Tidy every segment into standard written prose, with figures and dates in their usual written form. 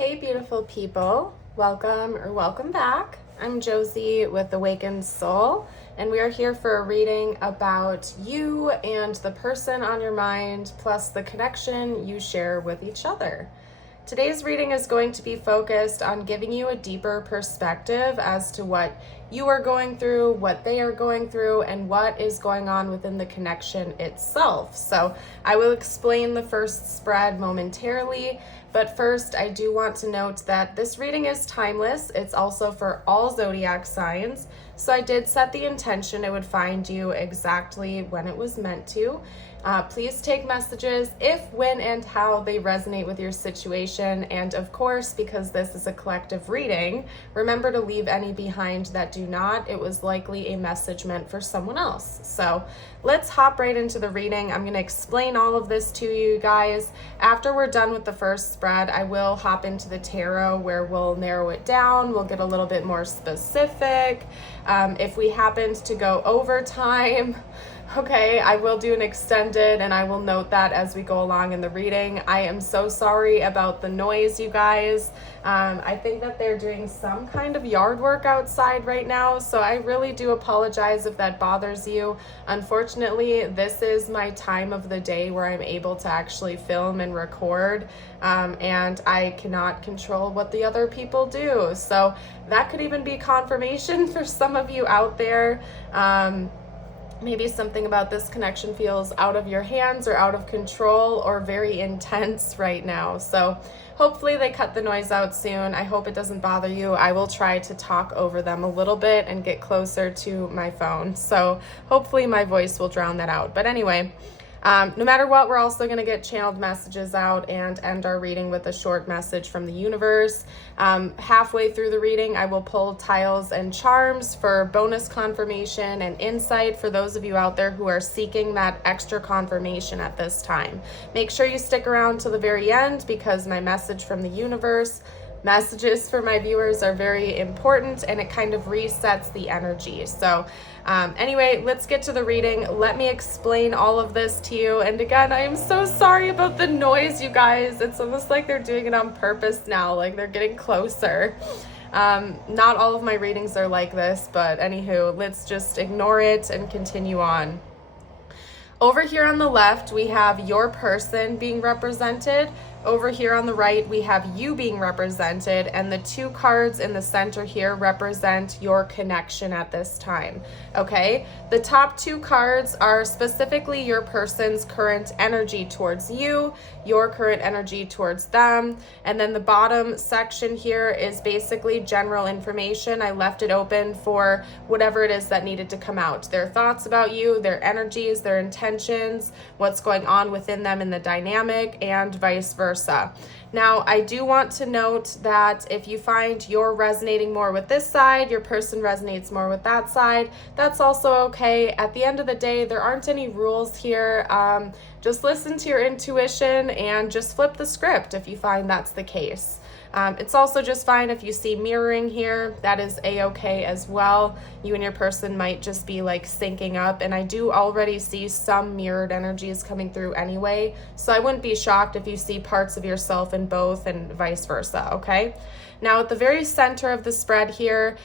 Hey beautiful people, welcome back. I'm Josie with Awakened Soul, and we are here for a reading about you and the person on your mind, plus the connection you share with each other. Today's reading is going to be focused on giving you a deeper perspective as to what you are going through, what they are going through, and what is going on within the connection itself. So I will explain the first spread momentarily, but first I do want to note that this reading is timeless. It's also for all zodiac signs. So I did set the intention it would find you exactly when it was meant to. Please take messages if, when, and how they resonate with your situation. And of course, because this is a collective reading, remember to leave any behind that do not. It was likely a message meant for someone else. So let's hop right into the reading. I'm going to explain all of this to you guys. After we're done with the first spread, I will hop into the tarot where we'll narrow it down. We'll get a little bit more specific. If we happened to go over time, okay, I will do an extended and I will note that as we go along in the reading. I am so sorry about the noise, you guys. I think that they're doing some kind of yard work outside right now, so I really do apologize if that bothers you. Unfortunately, this is my time of the day where I'm able to actually film and record, and I cannot control what the other people do. So that could even be confirmation for some of you out there. Maybe something about this connection feels out of your hands or out of control or very intense right now. So hopefully they cut the noise out soon. I hope it doesn't bother you. I will try to talk over them a little bit and get closer to my phone. So hopefully my voice will drown that out. But anyway, no matter what, we're also going to get channeled messages out and end our reading with a short message from the universe. Halfway through the reading, I will pull tiles and charms for bonus confirmation and insight for those of you out there who are seeking that extra confirmation at this time. Make sure you stick around to the very end because my message from the universe, messages for my viewers, are very important and it kind of resets the energy. So anyway, let's get to the reading. Let me explain all of this to you. And again, I am so sorry about the noise, you guys. It's almost like they're doing it on purpose now, like they're getting closer. Not all of my readings are like this, but anywho, let's just ignore it and continue on. Over here on the left, we have your person being represented. Over here on the right, we have you being represented, and the two cards in the center here represent your connection at this time, okay? The top two cards are specifically your person's current energy towards you, your current energy towards them, and then the bottom section here is basically general information. I left it open for whatever it is that needed to come out. Their thoughts about you, their energies, their intentions, what's going on within them in the dynamic, and vice versa. Now, I do want to note that if you find you're resonating more with this side, your person resonates more with that side, that's also okay. At the end of the day, there aren't any rules here. Just listen to your intuition and just flip the script if you find that's the case. It's also just fine if you see mirroring here. That is a-okay as well. You and your person might just be like syncing up, and I do already see some mirrored energies coming through anyway, so I wouldn't be shocked if you see parts of yourself in both and vice versa, okay? Now at the very center of the spread here,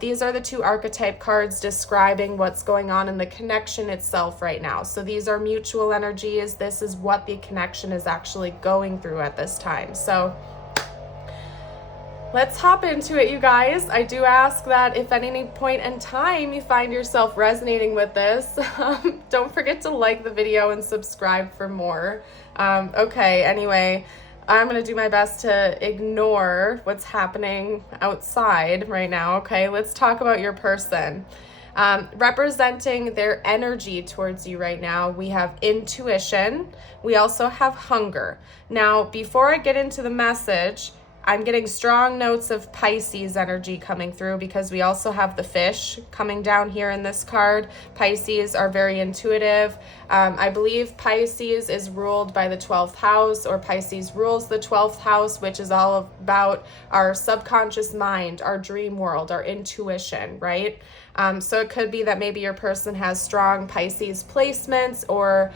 these are the two archetype cards describing what's going on in the connection itself right now. So these are mutual energies. This is what the connection is actually going through at this time. So let's hop into it, you guys. I do ask that if at any point in time you find yourself resonating with this, don't forget to like the video and subscribe for more. Okay, anyway, I'm going to do my best to ignore what's happening outside right now, okay? Let's talk about your person. Representing their energy towards you right now, we have intuition. We also have hunger. Now, before I get into the message, I'm getting strong notes of Pisces energy coming through because we also have the fish coming down here in this card. Pisces are very intuitive. I believe Pisces is ruled by the 12th house, or Pisces rules the 12th house, which is all about our subconscious mind, our dream world, our intuition, right? So it could be that maybe your person has strong Pisces placements, or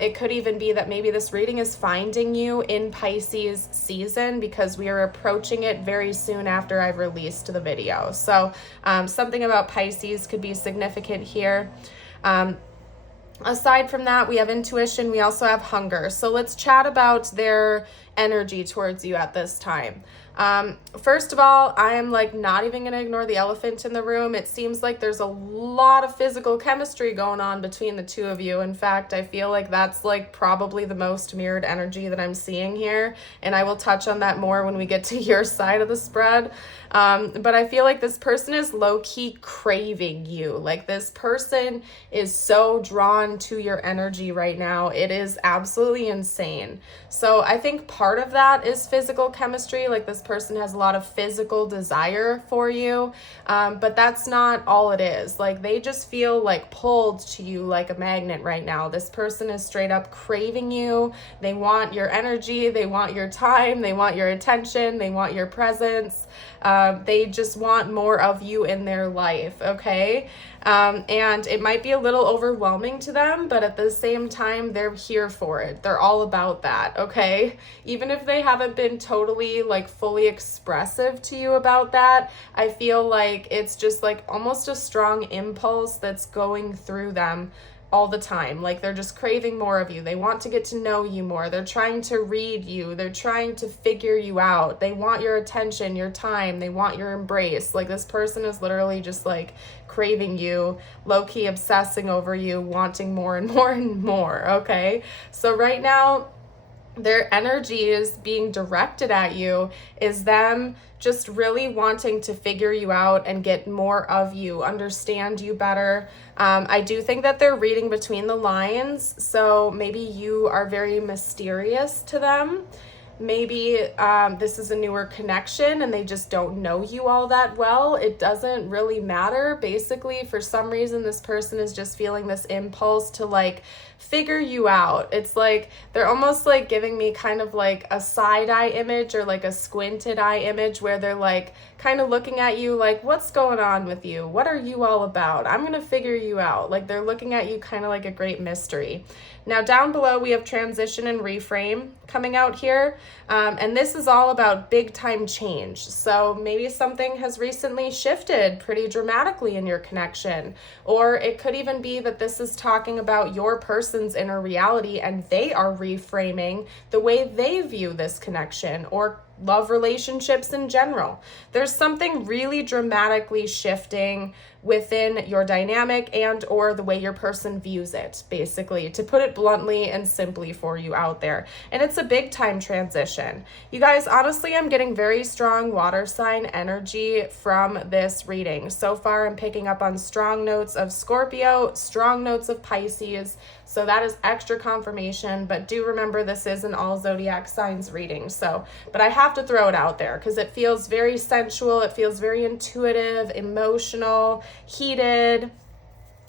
it could even be that maybe this reading is finding you in Pisces season, because we are approaching it very soon after I've released the video. So something about Pisces could be significant here. Aside from that, we have intuition. We also have hunger. So let's chat about their energy towards you at this time. First of all, I am like not even going to ignore the elephant in the room. It seems like there's a lot of physical chemistry going on between the two of you. In fact, I feel like that's like probably the most mirrored energy that I'm seeing here. And I will touch on that more when we get to your side of the spread. But I feel like this person is low-key craving you. Like this person is so drawn to your energy right now. It is absolutely insane. So I think part of that is physical chemistry. Like this person has a lot of physical desire for you, but that's not all it is. Like they just feel like pulled to you like a magnet right now. This person is straight up craving you. They want your energy, they want your time, they want your attention, they want your presence. They just want more of you in their life, okay? And it might be a little overwhelming to them, but at the same time, they're here for it. They're all about that, okay? Even if they haven't been totally like fully expressive to you about that, I feel like it's just like almost a strong impulse that's going through them all the time. Like they're just craving more of you. They want to get to know you more. They're trying to read you. They're trying to figure you out. They want your attention, your time. They want your embrace. Like this person is literally just like craving you, low-key obsessing over you, wanting more and more and more, okay? So right now, their energy is being directed at you is them just really wanting to figure you out and get more of you, understand you better. I do think that they're reading between the lines, so maybe you are very mysterious to them. Maybe this is a newer connection and they just don't know you all that well. It doesn't really matter. Basically, for some reason, this person is just feeling this impulse to like figure you out. It's like they're almost like giving me kind of like a side eye image or like a squinted eye image where they're like kind of looking at you like, what's going on with you? What are you all about? I'm going to figure you out. Like they're looking at you kind of like a great mystery. Now down below, we have transition and reframe coming out here. And this is all about big time change. So maybe something has recently shifted pretty dramatically in your connection. Or it could even be that this is talking about your person's inner reality and they are reframing the way they view this connection or love relationships in general. There's something really dramatically shifting within your dynamic and or the way your person views it, basically, to put it bluntly and simply for you out there. And it's a big time transition. You guys, honestly, I'm getting very strong water sign energy from this reading. So far, I'm picking up on strong notes of Scorpio, strong notes of Pisces. So that is extra confirmation, but do remember this is an all zodiac signs reading. So, but I have to throw it out there because it feels very sensual. It feels very intuitive, emotional, heated.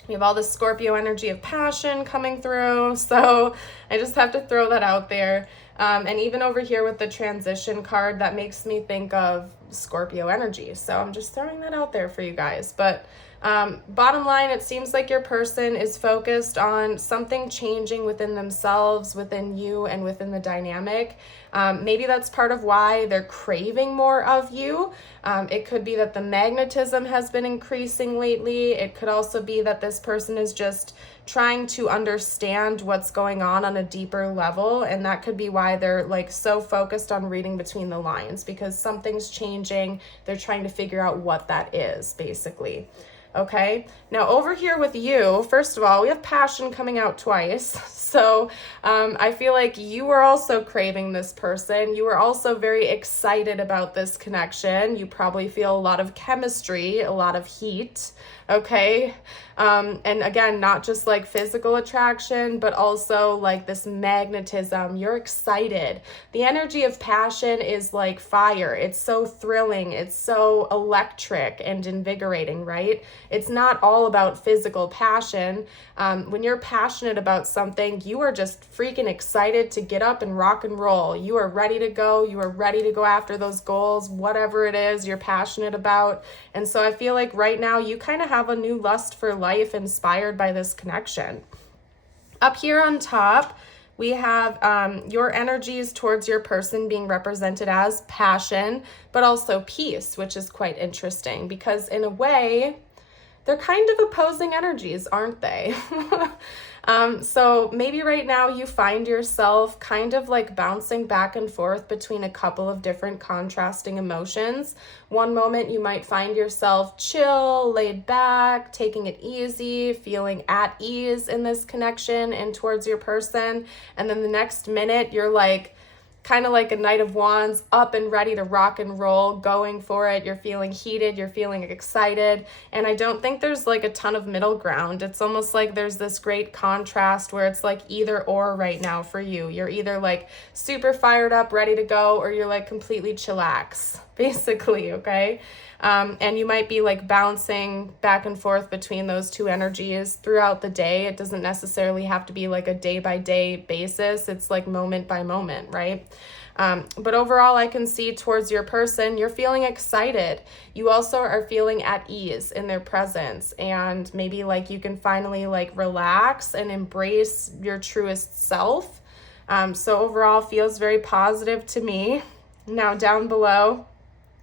We have all this Scorpio energy of passion coming through. So I just have to throw that out there. And even over here with the transition card, that makes me think of Scorpio energy. So I'm just throwing that out there for you guys. But bottom line, it seems like your person is focused on something changing within themselves, within you, and within the dynamic. Maybe that's part of why they're craving more of you. It could be that the magnetism has been increasing lately. It could also be that this person is just trying to understand what's going on a deeper level, and that could be why they're like so focused on reading between the lines, because something's changing. They're trying to figure out what that is, basically. Okay, now over here with you, first of all, we have passion coming out twice. So I feel like you are also craving this person. You are also very excited about this connection. You probably feel a lot of chemistry, a lot of heat. Okay, and again, not just like physical attraction, but also like this magnetism. You're excited. The energy of passion is like fire. It's so thrilling. It's so electric and invigorating, right? It's not all about physical passion. When you're passionate about something, you are just freaking excited to get up and rock and roll. You are ready to go. You are ready to go after those goals, whatever it is you're passionate about. And so I feel like right now you kind of have a new lust for life inspired by this connection. Up here on top, we have your energies towards your person being represented as passion, but also peace, which is quite interesting because in a way, they're kind of opposing energies, aren't they? So maybe right now you find yourself kind of like bouncing back and forth between a couple of different contrasting emotions. One moment you might find yourself chill, laid back, taking it easy, feeling at ease in this connection and towards your person. And then the next minute you're like, kind of like a Knight of Wands, up and ready to rock and roll, going for it. You're feeling heated, you're feeling excited. And I don't think there's like a ton of middle ground. It's almost like there's this great contrast where it's like either or right now for you. You're either like super fired up, ready to go, or you're like completely chillax, basically, okay? And you might be like bouncing back and forth between those two energies throughout the day. It doesn't necessarily have to be like a day-by-day basis. It's like moment by moment, right? But overall, I can see towards your person, you're feeling excited. You also are feeling at ease in their presence. And maybe like you can finally like relax and embrace your truest self. So overall, feels very positive to me. Now down below,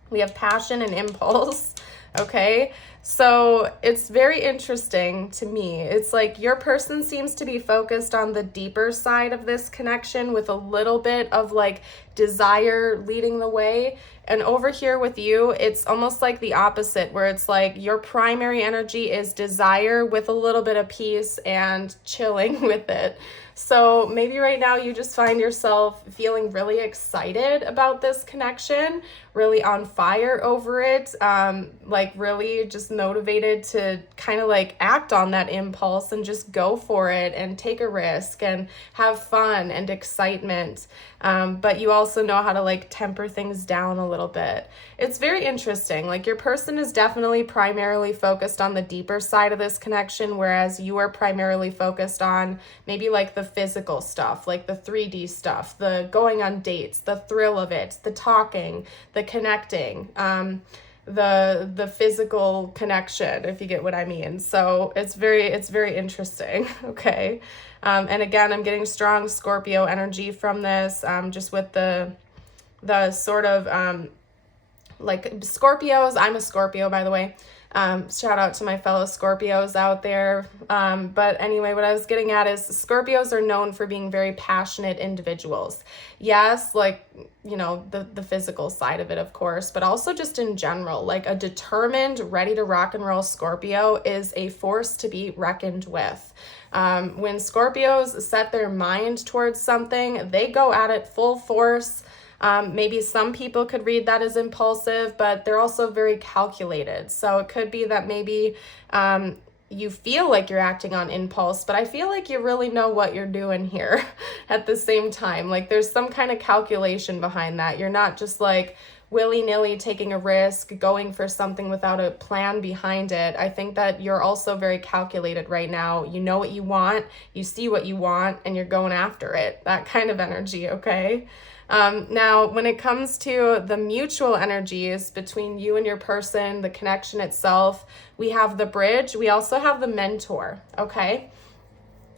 we have passion and impulse, okay? So it's very interesting to me. It's like your person seems to be focused on the deeper side of this connection with a little bit of like desire leading the way. And over here with you, it's almost like the opposite, where it's like your primary energy is desire with a little bit of peace and chilling with it. So maybe right now you just find yourself feeling really excited about this connection, really on fire over it, like really just motivated to kind of like act on that impulse and just go for it and take a risk and have fun and excitement. But you also know how to like temper things down a little bit. It's very interesting. Like your person is definitely primarily focused on the deeper side of this connection, whereas you are primarily focused on maybe like the physical stuff, like the 3D stuff, the going on dates, the thrill of it, the talking, the connecting, the physical connection, if you get what I mean. So it's very interesting. Okay. And again, I'm getting strong Scorpio energy from this, just with the sort of, like Scorpios. I'm a Scorpio, by the way. Shout out to my fellow Scorpios out there. But anyway, what I was getting at is Scorpios are known for being very passionate individuals. Yes, like, you know, the physical side of it, of course, but also just in general, like a determined, ready to rock and roll Scorpio is a force to be reckoned with. When Scorpios set their mind towards something, they go at it full force. Maybe some people could read that as impulsive, but they're also very calculated. So it could be that maybe you feel like you're acting on impulse, but I feel like you really know what you're doing here at the same time. Like there's some kind of calculation behind that. You're not just like willy-nilly taking a risk, going for something without a plan behind it. I think that you're also very calculated right now. You know what you want, you see what you want, and you're going after it. That kind of energy, okay? Now, when it comes to the mutual energies between you and your person, the connection itself, we have the bridge. We also have the mentor, okay?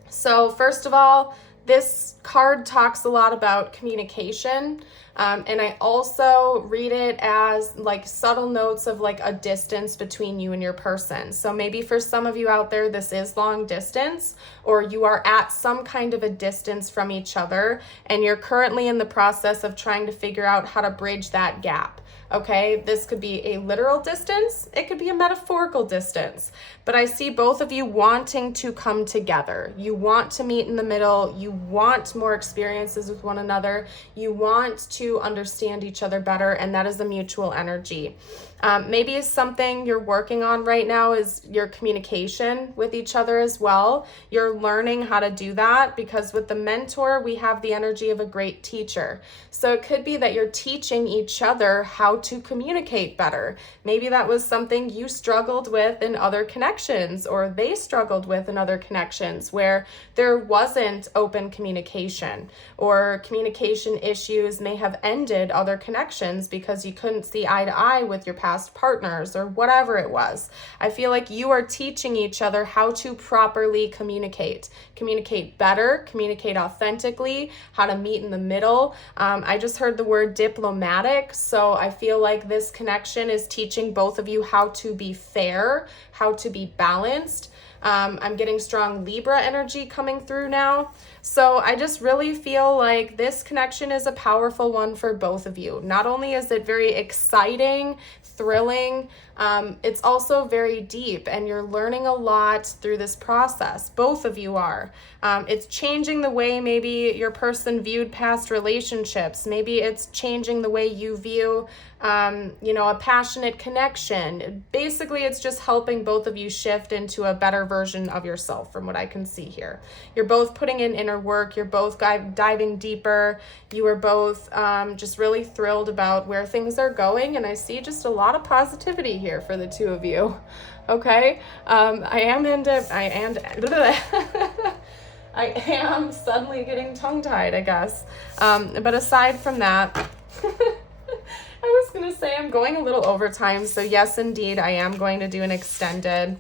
So first of all, this card talks a lot about communication, and I also read it as like subtle notes of like a distance between you and your person. So maybe for some of you out there, this is long distance, or you are at some kind of a distance from each other, and you're currently in the process of trying to figure out how to bridge that gap. Okay, this could be a literal distance, it could be a metaphorical distance, but I see both of you wanting to come together. You want to meet in the middle, you want more experiences with one another, you want to to understand each other better, and that is a mutual energy. Maybe something you're working on right now is your communication with each other as well. You're learning how to do that because with the mentor, we have the energy of a great teacher. So it could be that you're teaching each other how to communicate better. Maybe that was something you struggled with in other connections, or they struggled with in other connections where there wasn't open communication, or communication issues may have ended other connections because you couldn't see eye to eye with your past partners or whatever it was. I feel like you are teaching each other how to properly communicate better, communicate authentically, how to meet in the middle. I just heard the word diplomatic, so I feel like this connection is teaching both of you how to be fair, how to be balanced. I'm getting strong Libra energy coming through now. So I just really feel like this connection is a powerful one for both of you. Not only is it very exciting, thrilling, it's also very deep, and you're learning a lot through this process. Both of you are. It's changing the way maybe your person viewed past relationships. Maybe it's changing the way you view a passionate connection. Basically, it's just helping both of you shift into a better version of yourself from what I can see here. You're both putting in inner work. You're both diving deeper. You are both just really thrilled about where things are going. And I see just a lot of positivity here for the two of you. Okay. I am suddenly getting tongue-tied, I guess. But aside from that, I was going to say I'm going a little overtime, so yes, indeed, I am going to do an extended.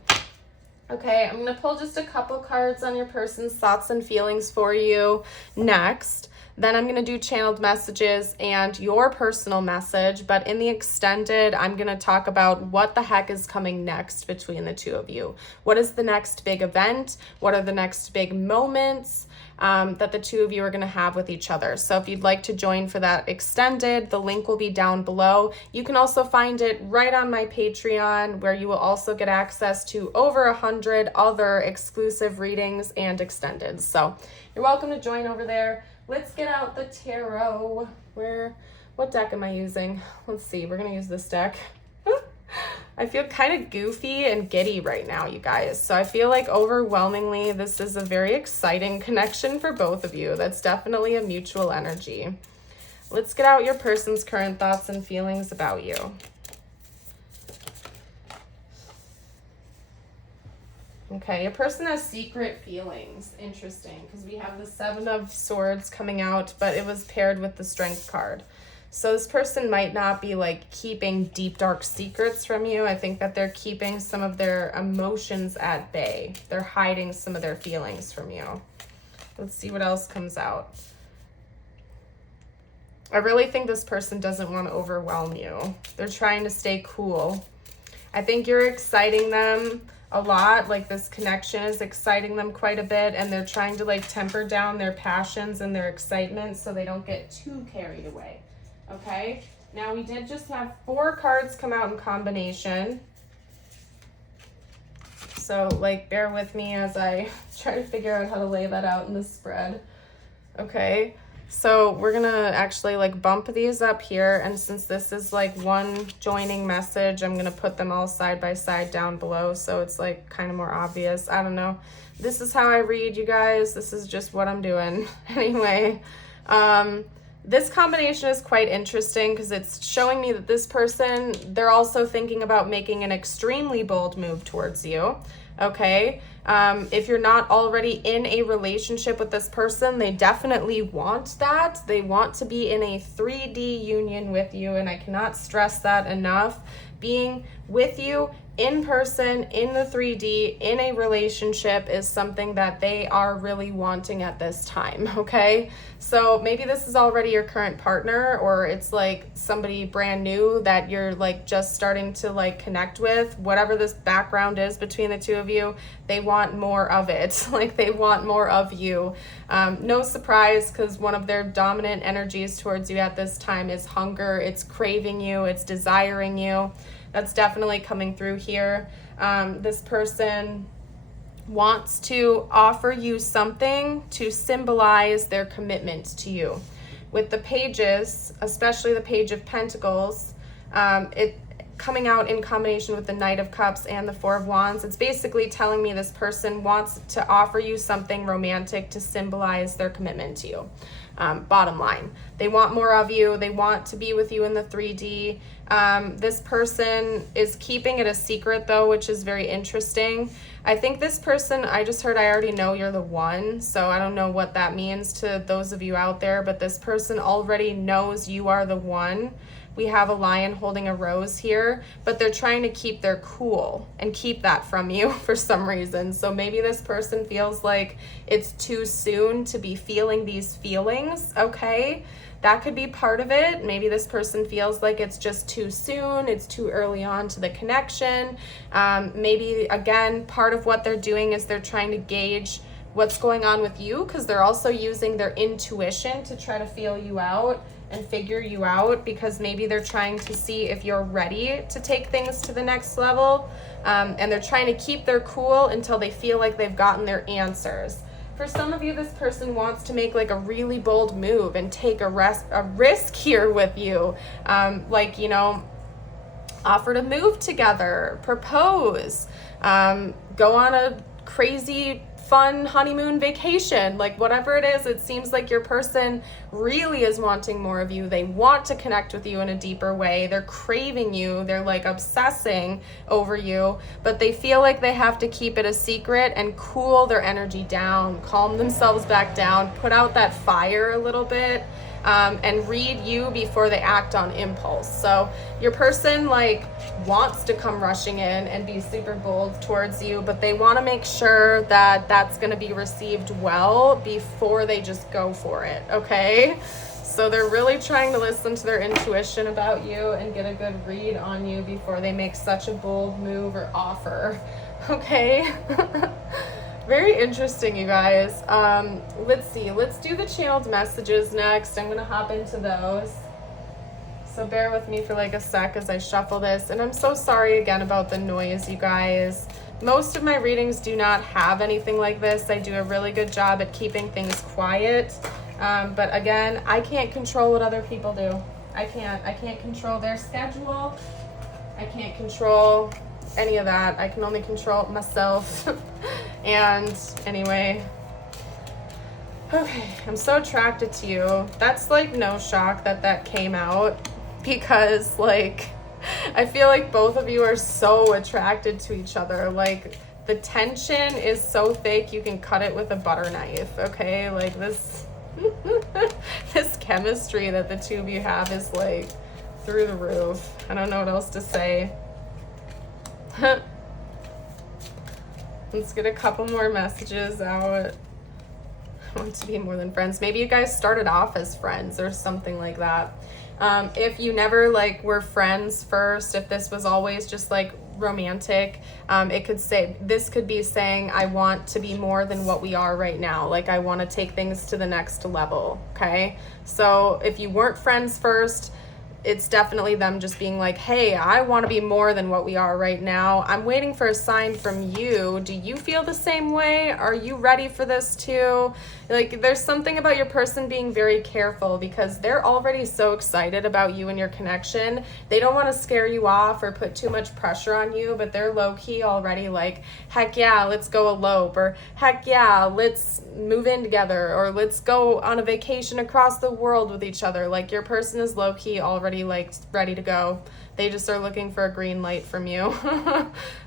Okay, I'm going to pull just a couple cards on your person's thoughts and feelings for you next. Then I'm going to do channeled messages and your personal message, but in the extended, I'm going to talk about what the heck is coming next between the two of you. What is the next big event? What are the next big moments that the two of you are going to have with each other? So if you'd like to join for that extended, the link will be down below. You can also find it right on my Patreon, where you will also get access to over 100 other exclusive readings and extended. So you're welcome to join over there. Let's get out the tarot. What deck am I using? Let's see, we're gonna use this deck. I feel kind of goofy and giddy right now, you guys. So I feel like overwhelmingly, this is a very exciting connection for both of you. That's definitely a mutual energy. Let's get out your person's current thoughts and feelings about you. Okay, a person has secret feelings. Interesting, because we have the Seven of Swords coming out, but it was paired with the Strength card. So this person might not be like keeping deep, dark secrets from you. I think that they're keeping some of their emotions at bay. They're hiding some of their feelings from you. Let's see what else comes out. I really think this person doesn't want to overwhelm you. They're trying to stay cool. I think you're exciting them a lot. Like this connection is exciting them quite a bit, and they're trying to like temper down their passions and their excitement so they don't get too carried away. Okay, now we did just have 4 cards come out in combination. So like bear with me as I try to figure out how to lay that out in the spread. Okay, so we're gonna actually like bump these up here, and since this is like one joining message, I'm gonna put them all side by side down below so it's like kind of more obvious. I don't know. This is how I read, you guys. This is just what I'm doing. Anyway, this combination is quite interesting because it's showing me that this person, they're also thinking about making an extremely bold move towards you. Okay, if you're not already in a relationship with this person, they definitely want that. They want to be in a 3D union with you, and I cannot stress that enough. Being with you in person, in the 3D, in a relationship is something that they are really wanting at this time, okay? So maybe this is already your current partner, or it's like somebody brand new that you're like just starting to like connect with. Whatever this background is between the two of you, they want more of it. Like they want more of you. No surprise, because one of their dominant energies towards you at this time is hunger. It's craving you, it's desiring you. That's definitely coming through here. This person wants to offer you something to symbolize their commitment to you. with the pages, especially the Page of Pentacles, it coming out in combination with the Knight of Cups and the Four of Wands, it's basically telling me this person wants to offer you something romantic to symbolize their commitment to you. Bottom line, they want more of you. They want to be with you in the 3D. This person is keeping it a secret though, which is very interesting. I think this person, I just heard, I already know you're the one. So I don't know what that means to those of you out there, but this person already knows you are the one. We have a lion holding a rose here, but they're trying to keep their cool and keep that from you for some reason. So maybe this person feels like it's too soon to be feeling these feelings, okay? That could be part of it. Maybe this person feels like it's just too soon, it's too early on to the connection. Maybe, again, part of what they're doing is they're trying to gauge what's going on with you, because they're also using their intuition to try to feel you out and figure you out, because maybe they're trying to see if you're ready to take things to the next level, and they're trying to keep their cool until they feel like they've gotten their answers. For some of you, this person wants to make like a really bold move and take a risk here with you, like, you know, offer to move together, propose, go on a crazy fun honeymoon vacation, like whatever it is. It seems like your person really is wanting more of you. They want to connect with you in a deeper way. They're craving you. They're like obsessing over you, but they feel like they have to keep it a secret and cool their energy down, calm themselves back down, put out that fire a little bit, and read you before they act on impulse. So your person like wants to come rushing in and be super bold towards you, but they want to make sure that that's going to be received well before they just go for it, okay? So they're really trying to listen to their intuition about you and get a good read on you before they make such a bold move or offer, okay? Very interesting, you guys. Let's see. Let's do the channeled messages next. I'm going to hop into those. So bear with me for like a sec as I shuffle this. And I'm so sorry again about the noise, you guys. Most of my readings do not have anything like this. I do a really good job at keeping things quiet. But again, I can't control what other people do. I can't control their schedule. I can't control any of that. I can only control myself. And anyway, okay, I'm so attracted to you. That's like no shock that that came out, because like I feel like both of you are so attracted to each other. Like the tension is so thick you can cut it with a butter knife, okay? Like this this chemistry that the two of you have is like through the roof. I don't know what else to say. Let's get a couple more messages out. I want to be more than friends. Maybe you guys started off as friends or something like that. If you never like were friends first, if this was always just like romantic, it could say, this could be saying, I want to be more than what we are right now. Like I want to take things to the next level. Okay. So if you weren't friends first, it's definitely them just being like, hey, I want to be more than what we are right now. I'm waiting for a sign from you. Do you feel the same way? Are you ready for this too? Like there's something about your person being very careful, because they're already so excited about you and your connection. They don't want to scare you off or put too much pressure on you, but they're low-key already like, heck yeah, let's go elope, or heck yeah, let's move in together, or let's go on a vacation across the world with each other. Like your person is low-key already like ready to go. They just are looking for a green light from you.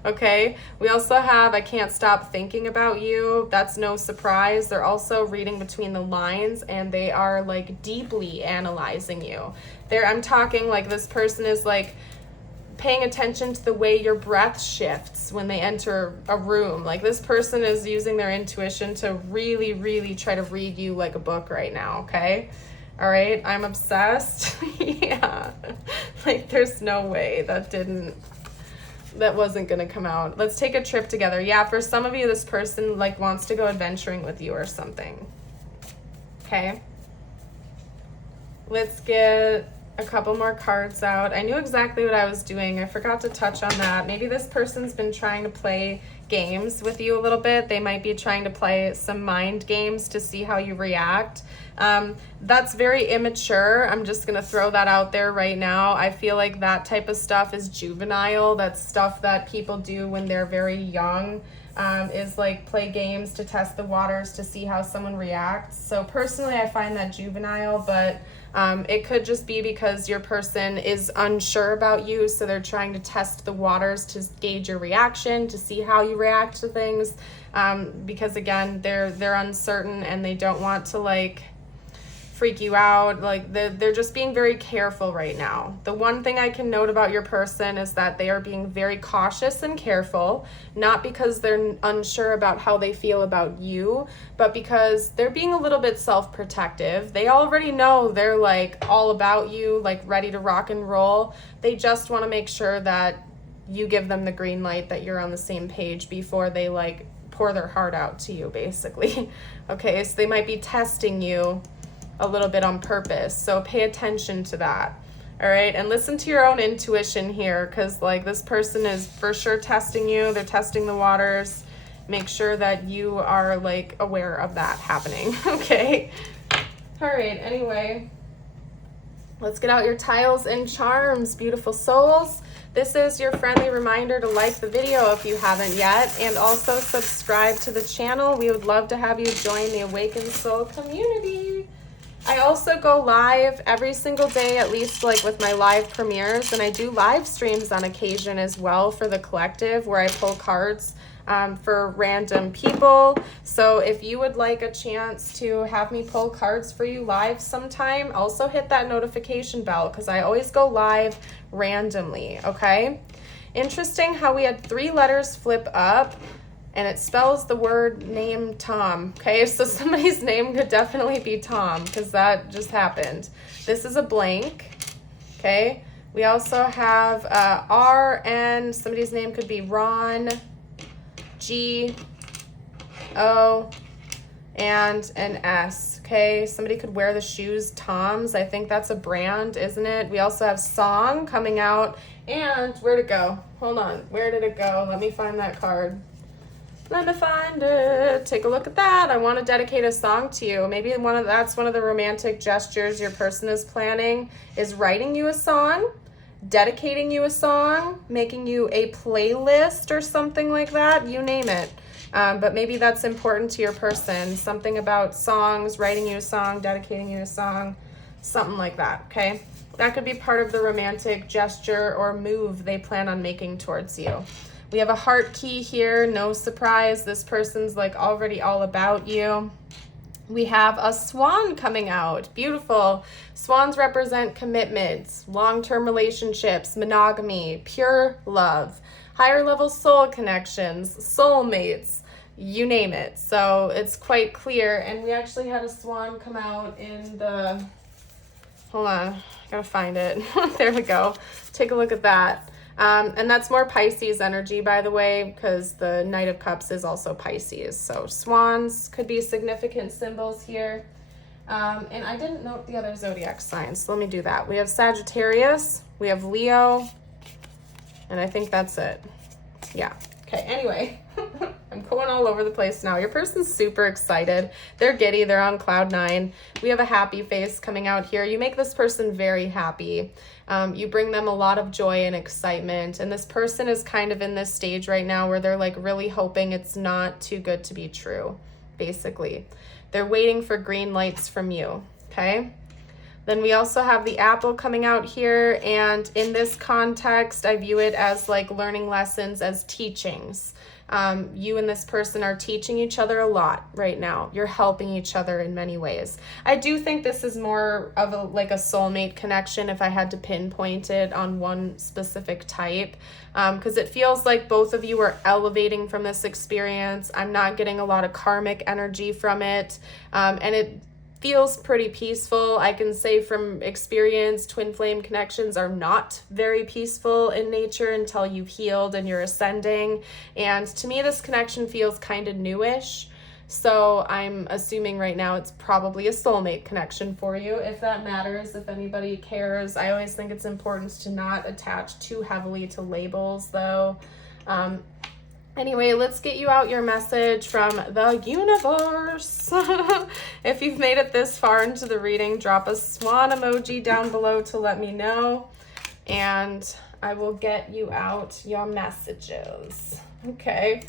Okay. We also have, I can't stop thinking about you. That's no surprise. They're also reading between the lines, and they are like deeply analyzing you. I'm talking like this person is like paying attention to the way your breath shifts when they enter a room. Like this person is using their intuition to really, really try to read you like a book right now. Okay. All right, I'm obsessed. Yeah, like there's no way that wasn't gonna come out. Let's take a trip together. Yeah, for some of you, this person like wants to go adventuring with you or something. Okay. Let's get a couple more cards out. I knew exactly what I was doing. I forgot to touch on that. Maybe this person's been trying to play games with you a little bit. They might be trying to play some mind games to see how you react. That's very immature. I'm just going to throw that out there right now. I feel like that type of stuff is juvenile. That's stuff that people do when they're very young, is like play games to test the waters to see how someone reacts. So personally, I find that juvenile, but it could just be because your person is unsure about you, so they're trying to test the waters to gauge your reaction, to see how you react to things, because again, they're uncertain and they don't want to like freak you out. Like they're just being very careful right now. The one thing I can note about your person is that they are being very cautious and careful, not because they're unsure about how they feel about you, but because they're being a little bit self-protective. They already know they're like all about you, like ready to rock and roll. They just want to make sure that you give them the green light, that you're on the same page before they like pour their heart out to you, basically. Okay, so they might be testing you a little bit on purpose, so pay attention to that. All right, and listen to your own intuition here, because like this person is for sure testing you. They're testing the waters. Make sure that you are like aware of that happening. Okay, all right, anyway, let's get out your tiles and charms, beautiful souls. This is your friendly reminder to like the video if you haven't yet, and also subscribe to the channel. We would love to have you join the Awakened Soul community. I also go live every single day, at least like with my live premieres, and I do live streams on occasion as well for the collective, where I pull cards for random people. So if you would like a chance to have me pull cards for you live sometime, also hit that notification bell, because I always go live randomly. Okay, interesting how we had 3 letters flip up and it spells the word name Tom. Okay, so somebody's name could definitely be Tom, because that just happened. This is a blank. Okay, we also have R, N. Somebody's name could be Ron, G, O, and an S. Okay, somebody could wear the shoes Toms. I think that's a brand, isn't it? We also have Song coming out. And where'd it go? Hold on, where did it go? Let me find that card. Let me find it. Take a look at that. I want to dedicate a song to you. Maybe that's one of the romantic gestures your person is planning, is writing you a song, dedicating you a song, making you a playlist or something like that. You name it. But maybe that's important to your person. Something about songs, writing you a song, dedicating you a song, something like that. Okay, that could be part of the romantic gesture or move they plan on making towards you. We have a heart key here. No surprise. This person's like already all about you. We have a swan coming out. Beautiful. Swans represent commitments, long-term relationships, monogamy, pure love, higher level soul connections, soulmates, you name it. So it's quite clear. And we actually had a swan come out in the, hold on, I gotta find it. There we go. Take a look at that. And that's more Pisces energy, by the way, because the Knight of Cups is also Pisces. So swans could be significant symbols here. And I didn't note the other zodiac signs, so let me do that. We have Sagittarius, we have Leo, and I think that's it. Yeah. Okay, anyway, I'm going all over the place now. Your person's super excited. They're giddy. They're on cloud 9. We have a happy face coming out here. You make this person very happy. You bring them a lot of joy and excitement. And this person is kind of in this stage right now where they're like really hoping it's not too good to be true, basically. They're waiting for green lights from you, okay? Then we also have the apple coming out here, and in this context, I view it as like learning lessons, as teachings. You and this person are teaching each other a lot right now. You're helping each other in many ways. I do think this is more of a soulmate connection if I had to pinpoint it on one specific type, because it feels like both of you are elevating from this experience. I'm not getting a lot of karmic energy from it, and it feels pretty peaceful. I can say from experience, twin flame connections are not very peaceful in nature until you've healed and you're ascending. And to me, this connection feels kind of newish. So I'm assuming right now it's probably a soulmate connection for you, if that matters, if anybody cares. I always think it's important to not attach too heavily to labels, though. Anyway, let's get you out your message from the universe. If you've made it this far into the reading, drop a swan emoji down below to let me know, and I will get you out your messages. Okay.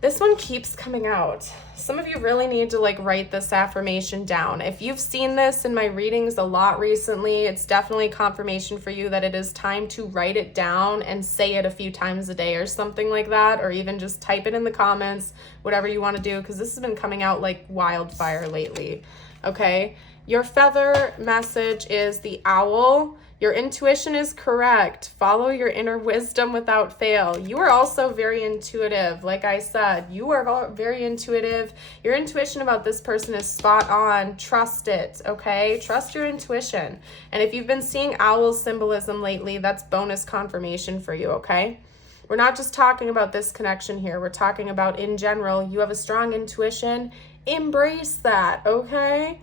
This one keeps coming out. Some of you really need to write this affirmation down. If you've seen this in my readings a lot recently, it's definitely confirmation for you that it is time to write it down and say it a few times a day or something like that, or even just type it in the comments, whatever you want to do, because this has been coming out like wildfire lately. Okay? Your feather message is the owl. Your intuition is correct. Follow your inner wisdom without fail. You are also very intuitive. Like I said, you are very intuitive. Your intuition about this person is spot on. Trust it, okay? Trust your intuition. And if you've been seeing owl symbolism lately, that's bonus confirmation for you, okay? We're not just talking about this connection here. We're talking about in general. You have a strong intuition. Embrace that, okay?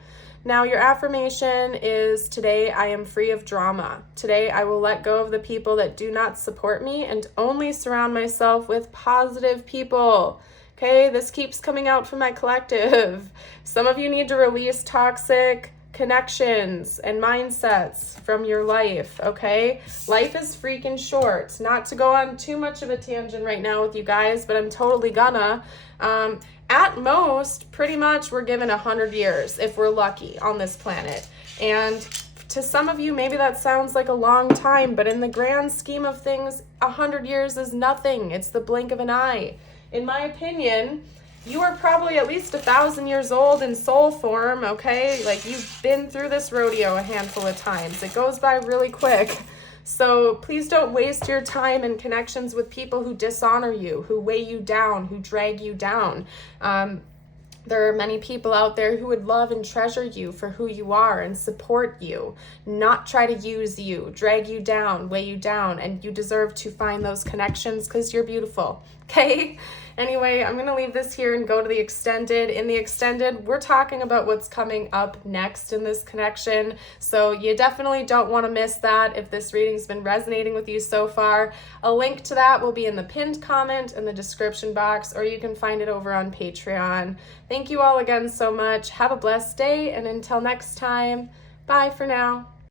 Now, your affirmation is, today I am free of drama. Today I will let go of the people that do not support me and only surround myself with positive people. Okay, this keeps coming out from my collective. Some of you need to release toxic connections and mindsets from your life, okay? Life is freaking short. Not to go on too much of a tangent right now with you guys, but I'm totally gonna. At most, pretty much, we're given 100 years if we're lucky on this planet. And to some of you, maybe that sounds like a long time, but in the grand scheme of things, 100 years is nothing. It's the blink of an eye. In my opinion, you are probably at least 1,000 years old in soul form, okay? Like, you've been through this rodeo a handful of times. It goes by really quick. So please don't waste your time and connections with people who dishonor you, who weigh you down, who drag you down. There are many people out there who would love and treasure you for who you are and support you, not try to use you, drag you down, weigh you down, and you deserve to find those connections because you're beautiful, okay? Anyway, I'm going to leave this here and go to the extended. In the extended, we're talking about what's coming up next in this connection, so you definitely don't want to miss that if this reading's been resonating with you so far. A link to that will be in the pinned comment in the description box, or you can find it over on Patreon. Thank you all again so much. Have a blessed day, and until next time, bye for now.